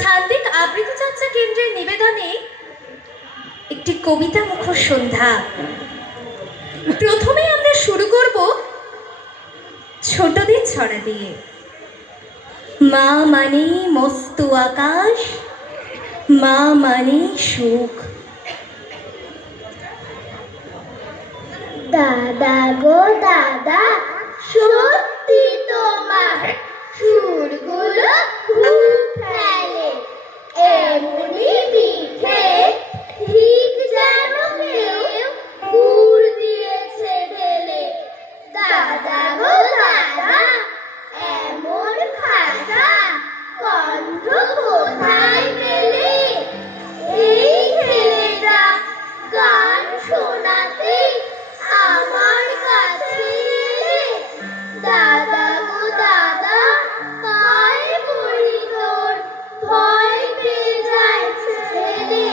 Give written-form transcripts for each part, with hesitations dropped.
ছান্দিক আবৃত্তি চর্চা কেন্দ্রের নিবেদনে একটি কবিতা মুখর সন্ধ্যা। প্রথমে আমরা শুরু করব ছোটদের ছড়া দিয়ে। মা মানে মস্ত আকাশ, মা মানে সুখ। দাদা গো দাদা, সত্যি তোমার সুরগুলো খুব ফেলে, এমনি পিঠে ঠিক যেন কেউ গুড় দিয়েছে ঢেলে। দাদা গো দাদা, এমন খাসা কণ্ঠ কোথায় পেলে? এই ছেলেটা গান শোনাতে আমার কাছে এলে। দাদা গো দাদা, পায়ে পড়ি তোর, ভয় পেয়ে যায় ছেলে।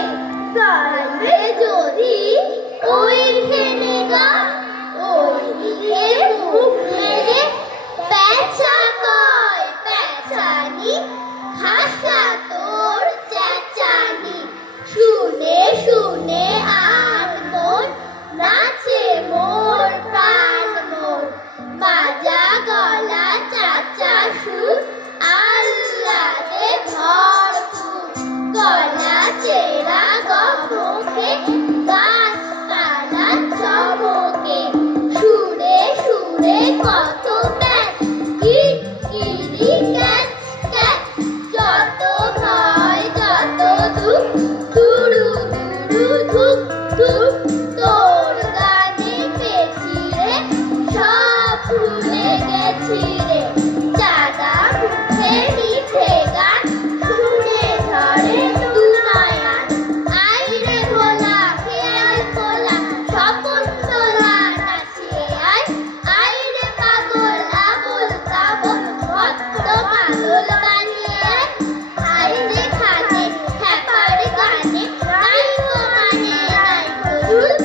গাইবে যদি ওইখানে গান, ওইদিকে মুখ মেলে। প্যাঁচা কয় প্যাঁচানি, খাসা তোর চেঁচানি। শুনে শুনে আর মন নাচে মোর প্রাণ মোর। মাজা গলা চাচা সুর, আহ্লাদে ভরপুর। গলা চেরা গহকে, গাছপালা চমকে। সুরে সুরে কত প্যাচ, কিটকিরি ক্যাচ ক্যাচ। যত ভয় যত দুঃখ, দুরু দুরু ধুক ধুক। তোর গানে পেছি রে, সব ভুলে গেছি রে। চাঁদা মুখে মিঠে গান, শুনে ধরে দুনয়ন। আই রে ভোলা খেয়াল খোলা, স্বপন তোলা নাচিয়ে আয়। আই রে পাগল আবোল তাবোল, ভক্ত পাগল বানিয়ে আয়। আই রে খানে হ্যাপার গানে, নাই তো মানে নাই তো সুর।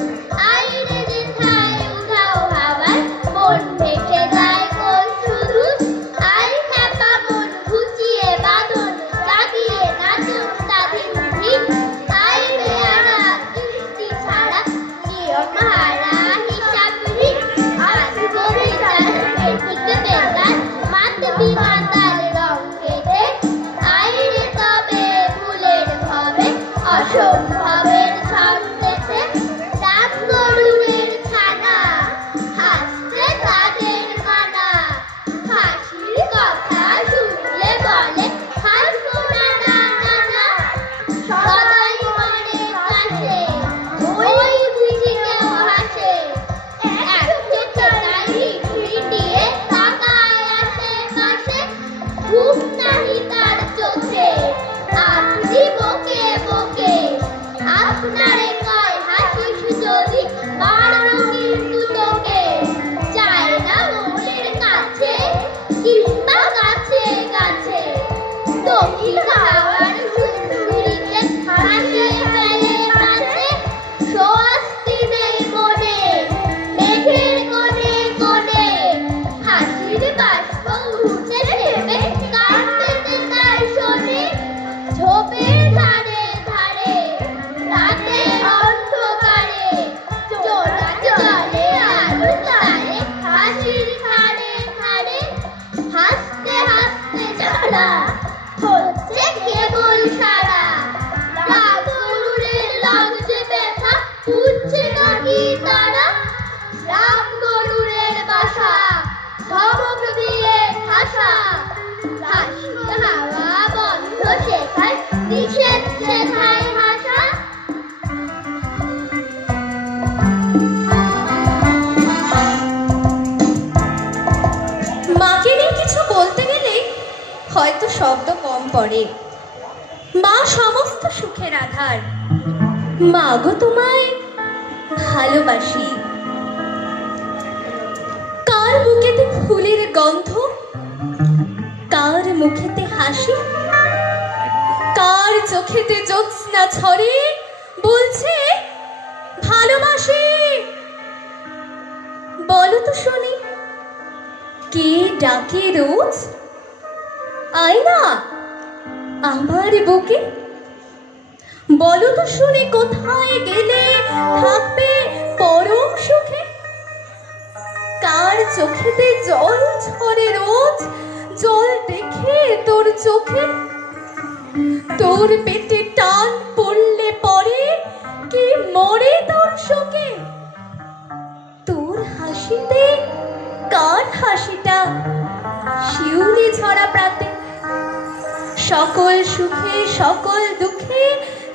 আই রে যেথায় উধাও হাওয়ায়, মন ভেসে যায় কোন শুধু। আই হ্যাপা মন ঘুচিয়ে বাঁধন, জাগিয়ে নাচন স্বাধীন ভিত। আই রে আড়া দৃষ্টি ছাড়া, নিয়ম হারা হিসাব রীত। আজ করে চাষকে টিকে বেকার, মাতবি মাতাল রং কেটে। আই রে তবে ফুলের ভবে, অসম্ভবের ছন্দেতে। রাম গরুরের ছানা, হাসতে তাদের মানা। হাসির কথা শুনলে বলে, হাসবো না না না না। সদাই মনে কাছে, ওই বুঝি কেউ হাসে। এক চোখে তাই ফিরিয়ে তাকায় আশেপাশে, ঘুম নাহি তার চোখে। আপনি বকে বকে, আপনারে কয় হাসিস যদি, মারবো কিন্তু তোকে। চায় না মনের কাছে, কিংবা কাছে কাছে। দক্ষিণ হাওয়ার সুরসুরিতে হাসিয়ে ফেলে পাশে। স্বস্তি নেই মনে, মেঘের কোণে কোণে। হাসির বাষ্প উঠে নেমে, কাঁদতে তাই শোনে। ঝোপের ধারে ধারে, রাতের অন্ধকারে। জোনাক জলে আলো তারে, হাসির খাড়ে খাড়ে। হাসতে হাসতে ছাড়া হচ্ছে কেবল সারা। রাত গরুরের লাগছে ব্যথা, উঠছে নাকি তারা। রাম গরুরের বাসা, ধমক দিয়ে ঠাসা। হাসি হাওয়া বন্ধ শেখায়, নিষেধ শেখায় ভাষা। মাকে নিয়ে কিছু বলতে গেলে হয়তো শব্দ কম পড়ে। মা সমস্ত সুখের আধার। মা গো তোমায় ভালোবাসি। কার বুকেতে ফুলের গন্ধ, কার মুখেতে হাসি, কার চোখেতে জ্যোৎস্না ঝরে, বলছে ভালোবাসি। বলো তো শুনি, কে ডাকে রোজ? আয় না, আমার বুকে? বলো তো শুনে কোথায় গেলে থাকবে পরম সুখে? কার চোখেতে জল ঝরে রোজ, জল দেখে তোর চোখে? তোর পেটে টান পড়লে পরে কি মরে তোর শোকে? তোর হাসিতে কার হাসিটা শিউলি ঝরা প্রাতে? সকল সুখে সকল দুঃখে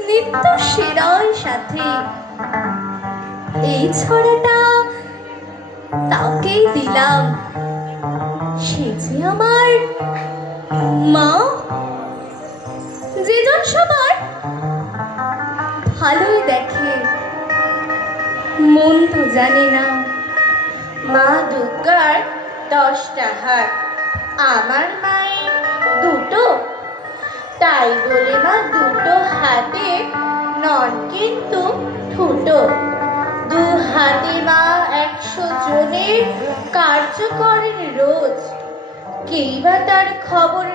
নিত্য সেরার সাথে। এই ছড়াটা তাকেই দিলাম, সে যে আমার মা। যেজন সবার ভালোই দেখে, মন তো জানে না। মা দুর্গার 10টা হাত, আমার মায়ের 2টো, তাই বলে মা 2টো হাতে নন কিন্তু ঠুটো। 2 হাতে মা 100 জনের কার্য করেন রোজ। কেই বা তার খবর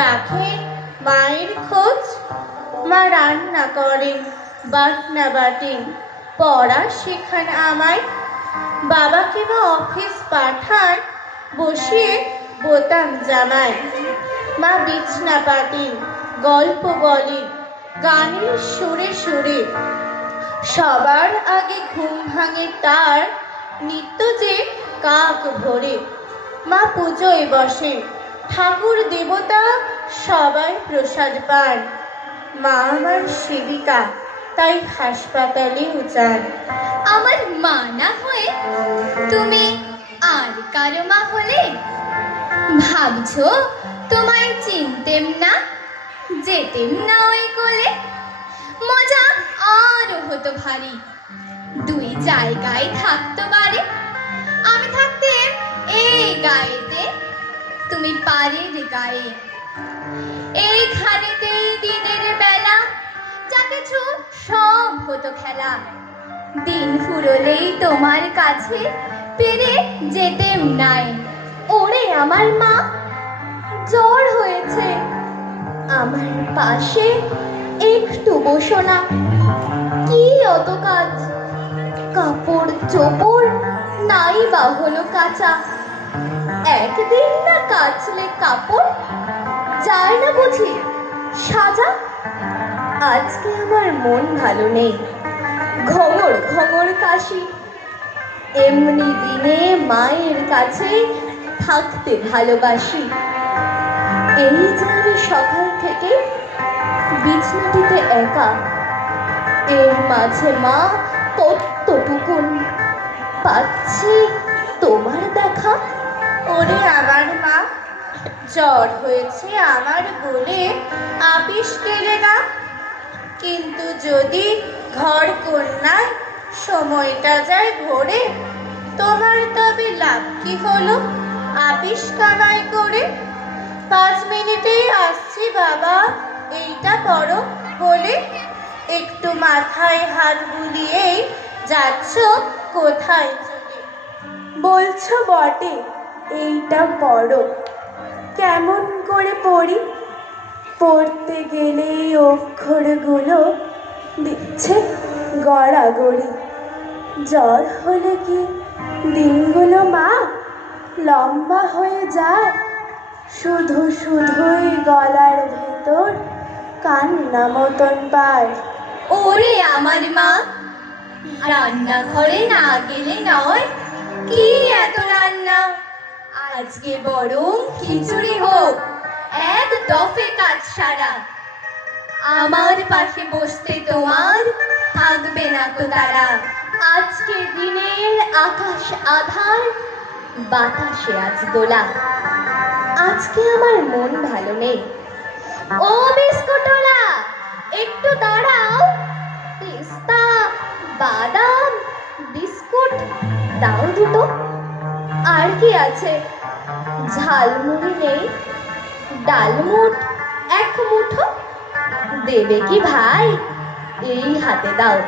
রাখেন মায়ের খোঁজ। মা রান্না করেন, বাটনা বাটেন, পড়া শেখান আমায়। বাবাকে মা অফিস পাঠান, বসিয়ে বোতাম জামায়। মা বিছনা পাতেন, গল্প বলেন, গানের সুরে সুরে। সবার আগে ঘুম ভাঙে তার, নিত্য যে কাক ভোরে। মা পুজোয় বসেন, ঠাকুর দেবতা সবাই প্রসাদ পান। মা আমার সেবিকা, তাই হাসপাতালেও যান। আমার মা না হয়ে তুমি আর কারো মা হলে? ভাবছো তোমায় চিনতেম না, যেতেম না ওই কোলে? মজা আরো হতো ভারী, 2 জায়গায় থাকতো বাড়ি। আমি থাকতেম এই গায়েতে, তুমি পারের গায়ে। এইখানেতে দিনের বেলা যা কিছু সব হতো খেলা। দিন ফুরলেই তোমার কাছে পেরে যেতেম নাই। ওরে আমার মা, জ্বর হয়েছে, আমার পাশে একটু বসো না। কি অত কাজ, কাপড় চোপড় নাই বা হলো কাঁচা। একদিন না কাচলে কাপড় যায় না বুঝি সাজা? আজকে আমার মন ভালো নেই, ঘঙর ঘঙর কাশি। এমনি দিনে মায়ের কাছে থাকতে ভালোবাসি। এই যে আমি সকাল থেকে বিছনাটিতে একা, এর মাঝে মা কতটুকুন পাচ্ছি তোমার দেখা। ওরে আমার মা, জ্বর হয়েছে আমার বলে আপিস কেড়ে না। কিন্তু যদি ঘর কন্যায় সময়টা যায় ভোরে, তোমার তবে লাভ কি হলো আপিস কামাই করে? 5 মিনিটেই আসছি বাবা, এইটা পড়ো বলে। একটু মাথায় হাত বুলিয়েই যাচ্ছ কোথায় চলে? বলছো বটে, এইটা পড়ো। কেমন করে পড়ি? পড়তে গেলে অক্ষরগুলো দিচ্ছে গড়াগড়ি। জ্বর হলে কি দিনগুলো মা লম্বা হয়ে যায়? শুধু শুধুই গলার ভেতর কান্না মতন পায়। ওরে আমার মা, রান্নাঘরে না গেলে নয়। কি এত রান্না, আজকে বরং খিচুড়ি হোক, এক দফে কাজ সারা। আমার পাশে বসতে তোমার থাকবে না তো তারা। আজকে দিনের আকাশ আধার, বাতাসে আজ দোলা। আজকে আমার মন ভালো নেই। ও বিস্কুটওয়ালা, একটু দাঁড়াও। পিস্তা, বাদাম, বিস্কুট দাও 2টো। আর কি আছে? ঝালমুড়ি নেই? ডালমুট 1 মুঠো দেবে কি ভাই? এই হাতে দাও।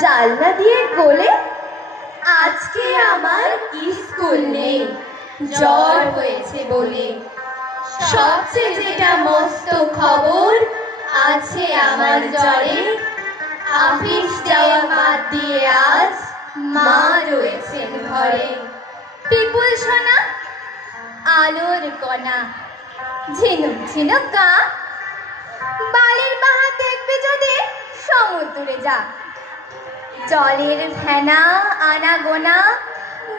জালনা দিয়ে গোলে, আজকে আমার স্কুল নেই, জ্বর হয়েছে বলে। সবচেয়ে যেটা মস্ত খবর আছে আমার জ্বরে, আপিস যাওয়া বাদ দিয়ে আজ মা রয়েছেন ঘরে। পিপুল সোনা, আলোর কণা, ঝিনুক ঝিনুক গা, বালির বাহা দেখবি যদি সমুদ্রে যা। জলের ফেনা আনা গোনা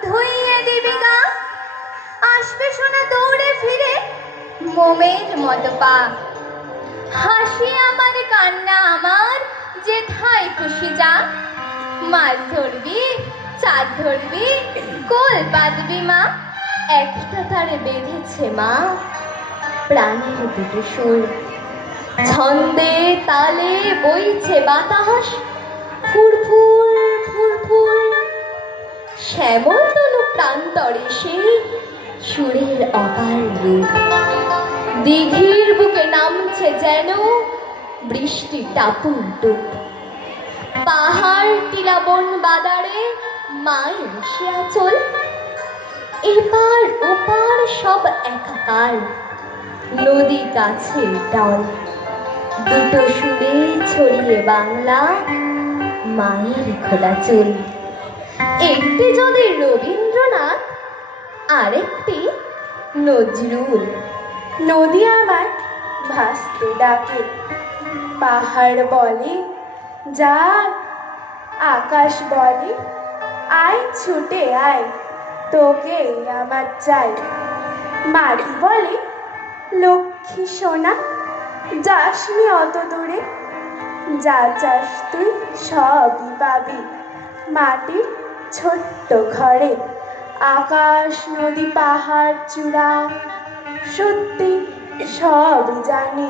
ধুইয়ে দিবি গা, আসবে সোনা দৌড়ে ফিরে মোমের মতো পা। হাসি আমার কান্না আমার যেথায় খুশি যা, মাছ ধরবি চাঁদ ধরবি কোল বাঁধবি মা। একটা তারে বেঁধেছে মা প্রাণের দুটো সুর, ছন্দে তালে বইছে বাতাস ফুরফুর ফুরফুর। শ্যামল তনু প্রান্তরে সে সুরের অপার রূপ, দিঘির বুকে নামছে যেন বৃষ্টি টাপুর টুপ। পাহাড় টিলা বন বাদারে মায়ের সে আঁচল, এপার ওপার সব একাকার, নদী কাছে ডল। দুটো সুরে ছড়িয়ে বাংলা মায়ের খোলা চুল। একটি যদি রবীন্দ্রনাথ, আরেকটি নজরুল। নদী আমার ভাসতে ডাকে, পাহাড় বলে যা, আকাশ বলে আয় ছুটে আয়, তোকে আমার চাই। মাটি বলে লক্ষ্মী সোনা, যাসনি অত দূরে, যা চাস তুই সবই পাবি মাটির ছোট্ট ঘরে। আকাশ নদী পাহাড় চূড়া সত্যি সবই জানি,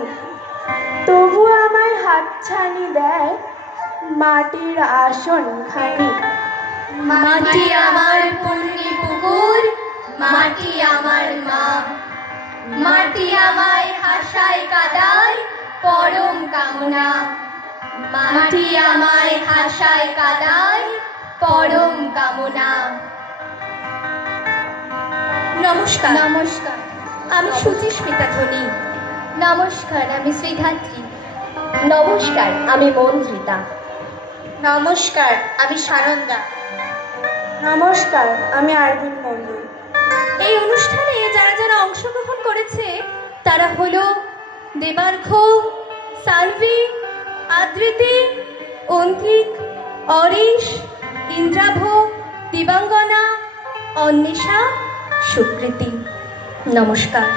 তবু আমায় হাতছানি দেয় মাটির আসন খানি। মাটি আমার পূর্ণি পুকুর, মাটি আমার মা, মাটি আমায় হাসায় কাদায় পরম কামনা। মাটি আমায় হাসায় কাদায় পরম কামনা। নমস্কার। নমস্কার, আমি সুচিস্মিতা ধনী। নমস্কার, আমি শ্রীধাত্রী। নমস্কার, আমি মন্ত্রিতা। নমস্কার, আমি সানন্দা। নমস্কার, আমি আরবিন মন্ডল। এই অনুষ্ঠানে যারা যারা অংশগ্রহণ করেছে তারা হলো দেবার্ঘ, সালভি, আদ্রিতি, অন্তিক, অরিশ, ইন্দ্রাভ, দিবাঙ্গনা, অন্বেষা, সুকৃতি। নমস্কার।